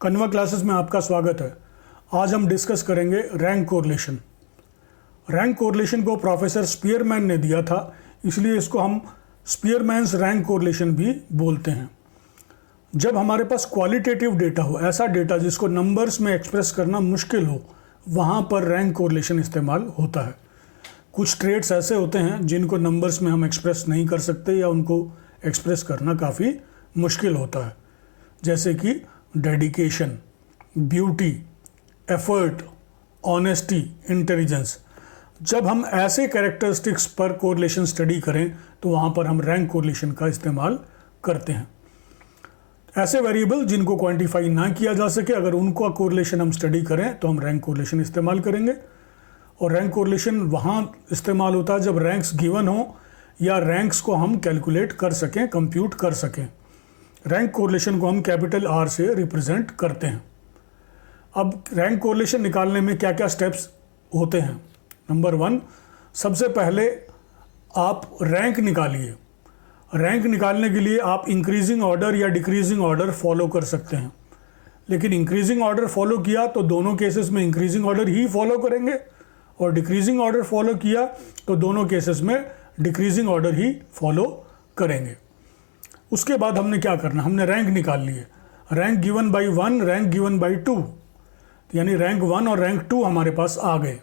Kanva classes में आपका स्वागत है। आज हम डिस्कस करेंगे रैंक कोरिलेशन। रैंक कोरिलेशन को प्रोफेसर स्पीयरमैन ने दिया था, इसलिए इसको हम स्पीयरमैन्स रैंक कोरिलेशन भी बोलते हैं। जब हमारे पास क्वालिटेटिव डेटा हो, ऐसा डेटा जिसको नंबर्स में एक्सप्रेस करना मुश्किल हो, वहाँ पर रैंक कोरिलेशन इस्तेमाल होता है। कुछ ट्रेड्स ऐसे होते हैं जिनको नंबर्स में हम एक्सप्रेस नहीं कर सकते या उनको एक्सप्रेस करना काफ़ी मुश्किल होता है, जैसे कि dedication, beauty, effort, honesty, intelligence. जब हम ऐसे कैरेक्टरिस्टिक्स पर कोरिलेशन स्टडी करें तो वहाँ पर हम रैंक कोरिलेशन का इस्तेमाल करते हैं। ऐसे वेरिएबल जिनको क्वांटिफाई ना किया जा सके, अगर उनका कोरिलेशन हम स्टडी करें तो हम रैंक कोरिलेशन इस्तेमाल करेंगे। और रैंक कोरिलेशन वहाँ इस्तेमाल होता है जब रैंक्स गिवन हो या रैंक्स को हम कैलकुलेट कर सकें, कंप्यूट कर सकें। रैंक कोरिलेशन को हम कैपिटल आर से रिप्रेजेंट करते हैं। अब रैंक कोरिलेशन निकालने में क्या क्या स्टेप्स होते हैं। नंबर 1, सबसे पहले आप रैंक निकालिए। रैंक निकालने के लिए आप इंक्रीजिंग ऑर्डर या डिक्रीजिंग ऑर्डर फॉलो कर सकते हैं, लेकिन इंक्रीजिंग ऑर्डर फॉलो किया तो दोनों केसेस में इंक्रीजिंग ऑर्डर ही फॉलो करेंगे, और डिक्रीजिंग ऑर्डर फॉलो किया तो दोनों केसेस में डिक्रीजिंग ऑर्डर ही फॉलो करेंगे। उसके बाद हमने क्या करना, हमने रैंक निकाल लिए। Rank given by 1, rank given by 2, यानी रैंक 1 और रैंक 2 हमारे पास आ गए।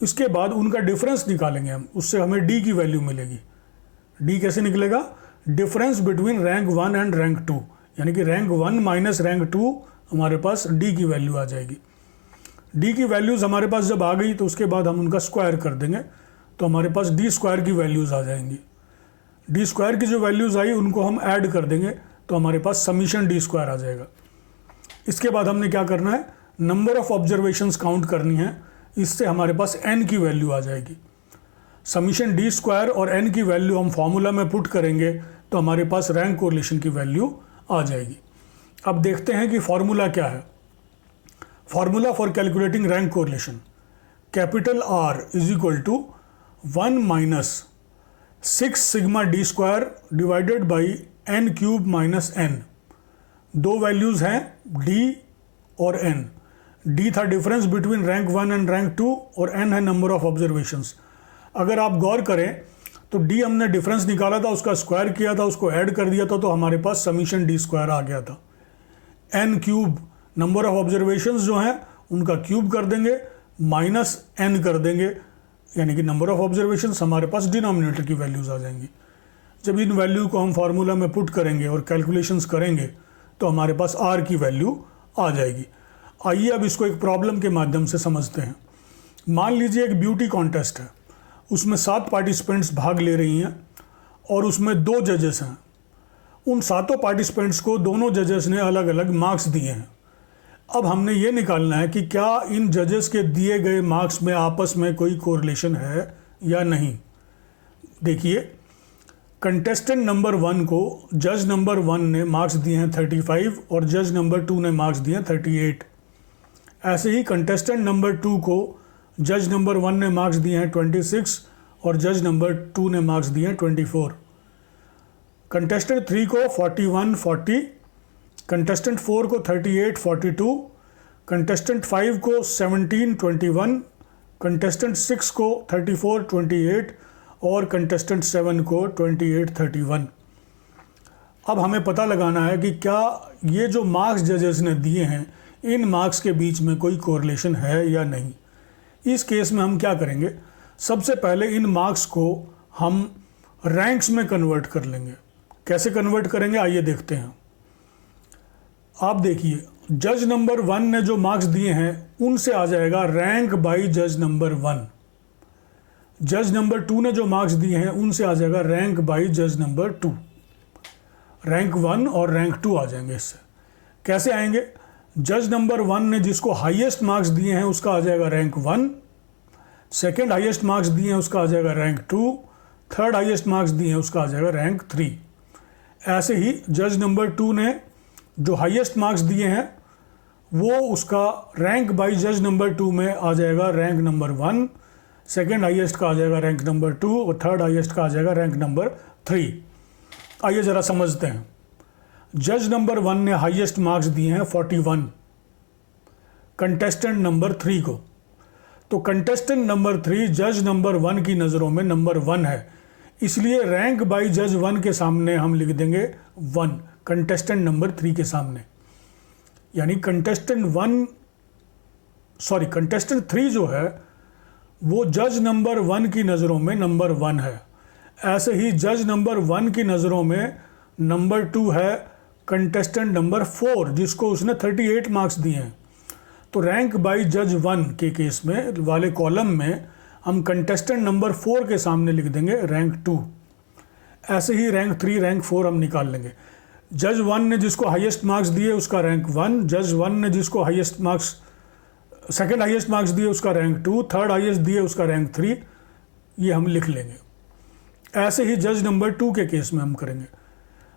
इसके बाद उनका डिफरेंस निकालेंगे हम, उससे हमें डी की वैल्यू मिलेगी। डी कैसे निकलेगा? Difference between rank 1 and rank 2, यानी कि रैंक 1 माइनस रैंक 2, हमारे पास डी की वैल्यू आ जाएगी। डी की वैल्यूज़ हमारे पास जब आ गई तो उसके बाद हम उनका स्क्वायर कर देंगे, तो हमारे पास डी स्क्वायर की वैल्यूज़ आ जाएंगी। डी स्क्वायर की जो वैल्यूज़ आई उनको हम ऐड कर देंगे तो हमारे पास समीशन डी स्क्वायर आ जाएगा। इसके बाद हमने क्या करना है, नंबर ऑफ ऑब्जर्वेशंस काउंट करनी है, इससे हमारे पास एन की वैल्यू आ जाएगी। समीशन डी स्क्वायर और एन की वैल्यू हम फॉर्मूला में पुट करेंगे तो हमारे पास रैंक कोरिलेशन की वैल्यू आ जाएगी। अब देखते हैं कि फॉर्मूला क्या है। Formula for calculating rank correlation, capital R is equal to 1 minus 6 sigma D square divided by N cube minus N. दो वैल्यूज़ हैं डी और एन। डी था difference between rank 1 and rank 2 और एन है number of observations. अगर आप गौर करें तो डी हमने डिफरेंस निकाला था, उसका स्क्वायर किया था, उसको ऐड कर दिया था, तो हमारे पास समीशन डी स्क्वायर आ गया था। N cube number of observations जो हैं उनका क्यूब कर देंगे, माइनस एन कर देंगे, यानी कि नंबर ऑफ ऑब्जर्वेशंस, हमारे पास डिनोमिनेटर की वैल्यूज़ आ जाएंगी। जब इन वैल्यू को हम फार्मूला में पुट करेंगे और कैलकुलेशंस करेंगे तो हमारे पास आर की वैल्यू आ जाएगी। आइए अब इसको एक प्रॉब्लम के माध्यम से समझते हैं। मान लीजिए एक ब्यूटी कॉन्टेस्ट है, उसमें 7 पार्टिसिपेंट्स भाग ले रही हैं और उसमें 2 जजेस हैं। उन 7 पार्टिसिपेंट्स को दोनों जजेस ने अलग अलग मार्क्स दिए हैं। अब हमने ये निकालना है कि क्या इन जजेस के दिए गए मार्क्स में आपस में कोई कोरिलेशन है या नहीं। देखिए, कंटेस्टेंट नंबर 1 को जज नंबर 1 ने मार्क्स दिए हैं 35 और जज नंबर 2 ने मार्क्स दिए हैं 38। ऐसे ही कंटेस्टेंट नंबर 2 को जज नंबर 1 ने मार्क्स दिए हैं 26 और जज नंबर 2 ने मार्क्स दिए हैं 24। कंटेस्टेंट 3 को 41, 40, कंटेस्टेंट 4 को 38, 42, कंटेस्टेंट 5 को 17, 21, कंटेस्टेंट 6 को 34, 28 और कंटेस्टेंट 7 को 28, 31। अब हमें पता लगाना है कि क्या ये जो मार्क्स जजेस ने दिए हैं, इन मार्क्स के बीच में कोई कोरिलेशन है या नहीं। इस केस में हम क्या करेंगे, सबसे पहले इन मार्क्स को हम रैंक्स में कन्वर्ट कर लेंगे। कैसे कन्वर्ट करेंगे, आइए देखते हैं। आप देखिए, जज नंबर 1 ने जो मार्क्स दिए हैं उनसे आ जाएगा रैंक बाई जज नंबर 1। जज नंबर 2 ने जो मार्क्स दिए हैं उनसे आ जाएगा रैंक बाई जज नंबर 2। रैंक 1 और रैंक 2 आ जाएंगे इससे। कैसे आएंगे, जज नंबर 1 ने जिसको हाईएस्ट मार्क्स दिए हैं उसका आ जाएगा रैंक 1, सेकेंड हाईएस्ट मार्क्स दिए हैं उसका आ जाएगा रैंक 2, थर्ड हाईएस्ट मार्क्स दिए हैं उसका आ जाएगा रैंक 3। ऐसे ही जज नंबर 2 ने जो हाईएस्ट मार्क्स दिए हैं वो उसका रैंक बाई जज नंबर 2 में आ जाएगा रैंक नंबर 1, सेकेंड हाईएस्ट का आ जाएगा रैंक नंबर 2 और थर्ड हाईएस्ट का आ जाएगा रैंक नंबर 3। आइए ज़रा समझते हैं। जज नंबर 1 ने हाईएस्ट मार्क्स दिए हैं 41 कंटेस्टेंट नंबर 3 को। तो कंटेस्टेंट नंबर 3 जज नंबर 1 की नज़रों में नंबर 1 है, इसलिए रैंक बाय जज 1 के सामने हम लिख देंगे 1 कंटेस्टेंट नंबर 3 के सामने। यानी कंटेस्टेंट 3 जो है वो जज नंबर 1 की नज़रों में नंबर 1 है। ऐसे ही जज नंबर 1 की नज़रों में नंबर 2 है कंटेस्टेंट नंबर 4 जिसको उसने 38 मार्क्स दिए हैं। तो रैंक बाय जज 1 के केस में वाले कॉलम में हम कंटेस्टेंट नंबर 4 के सामने लिख देंगे रैंक 2। ऐसे ही रैंक 3 रैंक 4 हम निकाल लेंगे। जज 1 ने जिसको हाईएस्ट मार्क्स दिए उसका रैंक 1, जज 1 ने जिसको highest marks second highest marks दिए उसका रैंक 2, थर्ड हाईएस्ट दिए उसका रैंक 3, ये हम लिख लेंगे। ऐसे ही जज नंबर 2 के केस में हम करेंगे।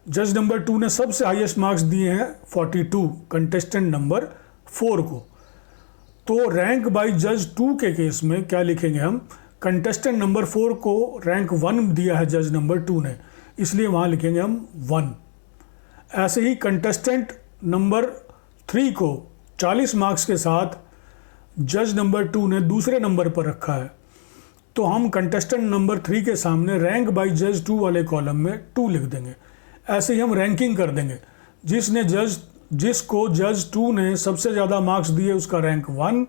जज नंबर 2 ने सबसे हाईएस्ट मार्क्स दिए हैं 42 कंटेस्टेंट नंबर 4 को। तो रैंक बाय जज 2 के केस में क्या लिखेंगे हम, कंटेस्टेंट नंबर 4 को रैंक 1 दिया है जज नंबर 2 ने, इसलिए वहाँ लिखेंगे हम 1। ऐसे ही कंटेस्टेंट नंबर 3 को 40 मार्क्स के साथ जज नंबर 2 ने दूसरे नंबर पर रखा है, तो हम कंटेस्टेंट नंबर 3 के सामने रैंक बाय जज 2 वाले कॉलम में 2 लिख देंगे। ऐसे ही हम रैंकिंग कर देंगे। जिसको जज 2 ने सबसे ज़्यादा मार्क्स दिए उसका रैंक 1,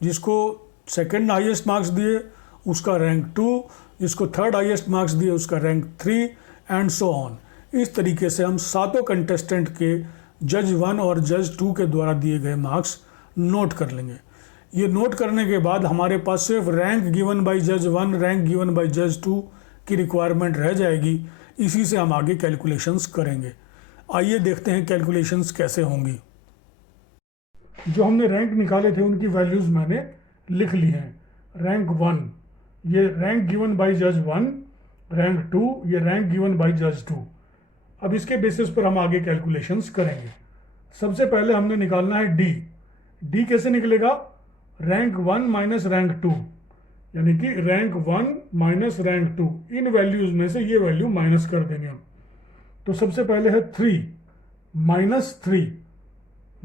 जिसको सेकंड हाईएस्ट मार्क्स दिए उसका रैंक 2, जिसको थर्ड हाईएस्ट मार्क्स दिए उसका रैंक 3 एंड सो ऑन। इस तरीके से हम सातों कंटेस्टेंट के जज 1 और जज 2 के द्वारा दिए गए मार्क्स नोट कर लेंगे। ये नोट करने के बाद हमारे पास सिर्फ रैंक गिवन बाय जज 1, रैंक गिवन बाय जज 2 की रिक्वायरमेंट रह जाएगी। इसी से हम आगे कैलकुलेशंस करेंगे। आइए देखते हैं कैलकुलेशंस कैसे होंगी। जो हमने रैंक निकाले थे उनकी वैल्यूज़ मैंने लिख ली हैं। रैंक 1 ये रैंक गिवन बाय जज 1, रैंक 2 ये रैंक गिवन बाय जज 2। अब इसके बेसिस पर हम आगे कैलकुलेशंस करेंगे। सबसे पहले हमने निकालना है डी। डी कैसे निकलेगा, रैंक 1 माइनस रैंक 2, यानी कि रैंक 1 माइनस रैंक 2। इन वैल्यूज़ में से ये वैल्यू माइनस कर देंगे हम। तो सबसे पहले है 3 minus 3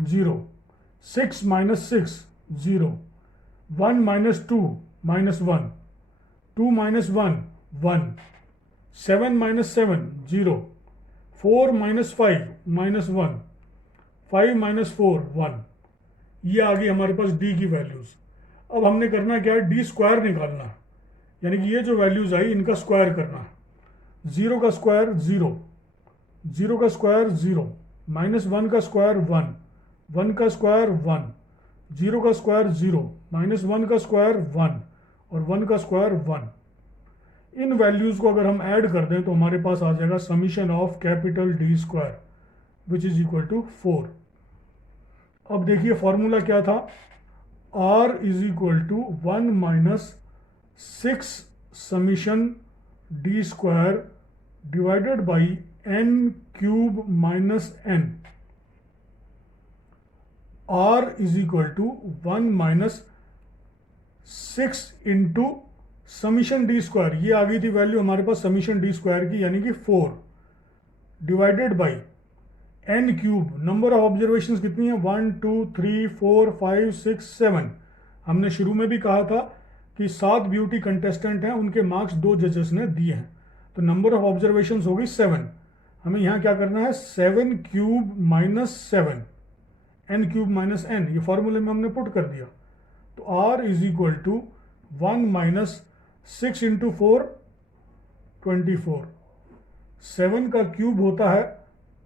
0, 6 minus 6 0, 1 minus 2 minus 1, 2 minus 1 1, 7 minus 7 0, 4 minus 5 minus 1, 5 minus 4 1। ये आ गई हमारे पास डी की वैल्यूज़। अब हमने करना क्या है, डी स्क्वायर निकालना है, यानी कि ये जो वैल्यूज़ आई इनका स्क्वायर करना है। 0 का स्क्वायर 0, 0 का स्क्वायर 0, माइनस 1 का स्क्वायर 1, 1 का स्क्वायर 1, 0 का स्क्वायर 0, माइनस 1 का स्क्वायर 1 और 1 का स्क्वायर 1। इन वैल्यूज़ को अगर हम ऐड कर दें तो हमारे पास आ जाएगा summation of capital D square which is equal to 4। अब देखिए फॉर्मूला क्या था, R is equal to 1 minus 6 summation D square divided by n cube minus n। R is equal to 1 minus 6 into summation D square, ये आ गई थी value हमारे पास समीशन डी स्क्वायर की, यानी कि 4 divided by n cube. Number of observations कितनी है, 1 2 3 4 5 6 7। हमने शुरू में भी कहा था कि 7 ब्यूटी कंटेस्टेंट हैं, उनके मार्क्स 2 जजेस ने दिए हैं, तो नंबर ऑफ ऑब्जर्वेशंस हो गई 7। हमें यहाँ क्या करना है, 7 cube minus 7, n cube minus n, ये फॉर्मूले में हमने पुट कर दिया। तो R is equal to 1 minus 6 into 4 24, 7 का क्यूब होता है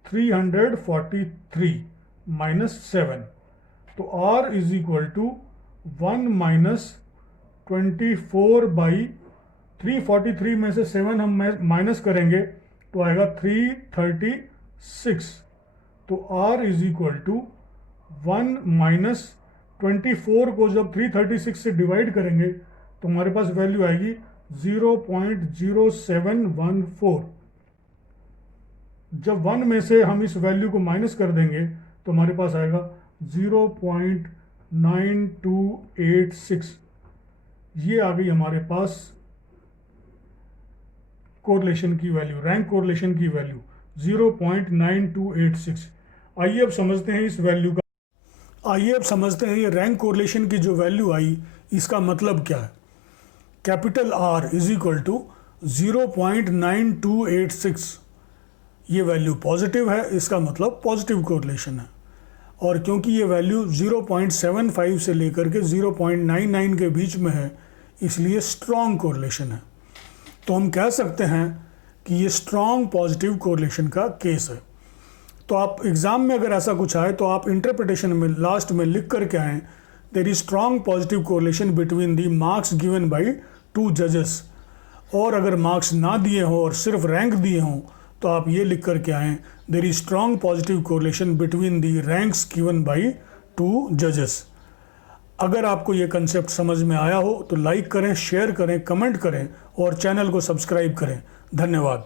343 माइनस 7। तो R is equal to 1 minus 24 by 343 में से 7 हम माइनस करेंगे तो आएगा 336। तो R is equal to 1 minus 24 को जब 336 से डिवाइड करेंगे तो हमारे पास वैल्यू आएगी 0.0714। जब 1 में से हम इस वैल्यू को माइनस कर देंगे तो हमारे पास आएगा 0.9286। ये आ गई हमारे पास कोरिलेशन की वैल्यू, रैंक कोरिलेशन की वैल्यू 0.9286। आइए अब समझते हैं इस वैल्यू का। आइए अब समझते हैं ये रैंक कोरिलेशन की जो वैल्यू आई इसका मतलब क्या है। Capital R is equal to 0.9286। ये वैल्यू पॉजिटिव है, इसका मतलब पॉजिटिव कोरिलेशन है। और क्योंकि ये वैल्यू 0.75 से लेकर के 0.99 के बीच में है, इसलिए स्ट्रॉन्ग कोरिलेशन है। तो हम कह सकते हैं कि ये स्ट्रॉन्ग पॉजिटिव कोरिलेशन का केस है। तो आप एग्ज़ाम में अगर ऐसा कुछ आए तो आप इंटरप्रिटेशन में लास्ट में लिख करके आएँ, there is strong positive correlation between the marks given by 2 जजेस। और अगर मार्क्स ना दिए हों और सिर्फ रैंक दिए हों तो आप ये लिख करके आएँ, there is strong positive correlation between the ranks given by 2 जजेस। अगर आपको ये कंसेप्ट समझ में आया हो तो लाइक करें, शेयर करें, कमेंट करें और चैनल को सब्सक्राइब करें। धन्यवाद।